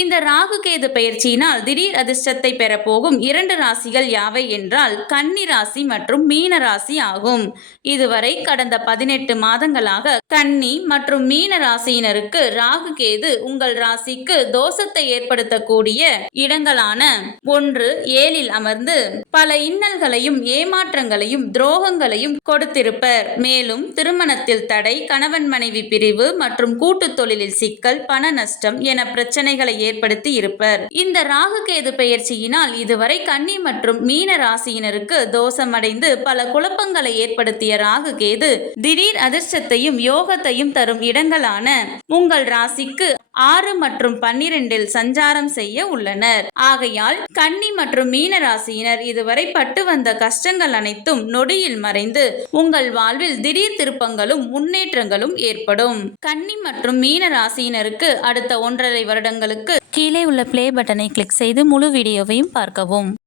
இந்த ராகு கேது பெயர்ச்சியினால் திடீர் அதிர்ஷ்டத்தை பெறப்போகும் 2 ராசிகள் யாவை என்றால் கன்னி ராசி மற்றும் மீன ராசி ஆகும். இதுவரை கடந்த 18 மாதங்களாக கன்னி மற்றும் மீன ராசியினருக்கு ராகு கேது உங்கள் ராசிக்கு தோஷத்தை ஏற்படுத்தக்கூடிய இடங்களான 1 7 அமர்ந்து பல இன்னல்களையும் ஏமாற்றங்களையும் துரோகங்களையும் கொடுத்திருப்பர். மேலும் திருமணத்தில் தடை, கணவன் மனைவி பிரிவு மற்றும் கூட்டு தொழிலில் சிக்கல், பண நஷ்டம் என பிரச்சனைகளை ஏற்படுத்தி இருப்பர். இந்த ராகு கேது பெயர்ச்சியினால் இதுவரை கன்னி மற்றும் மீன ராசியினருக்கு தோஷமடைந்து பல குழப்பங்களை ஏற்படுத்திய ராகு கேது திடீர் அதிர்ஷ்டத்தையும் யோகத்தையும் தரும் இடங்களான உங்கள் ராசிக்கு 6 மற்றும் 12 சஞ்சாரம் செய்ய உள்ளனர். ஆகையால் கன்னி மற்றும் மீன ராசியினர் இதுவரை பட்டு வந்த கஷ்டங்கள் அனைத்தும் நொடியில் மறைந்து உங்கள் வாழ்வில் திடீர் திருப்பங்களும் முன்னேற்றங்களும் ஏற்படும். கன்னி மற்றும் மீன ராசியினருக்கு அடுத்த 1.5 வருடங்களுக்கு கீழே உள்ள பிளே பட்டனை கிளிக் செய்து முழு வீடியோவையும் பார்க்கவும்.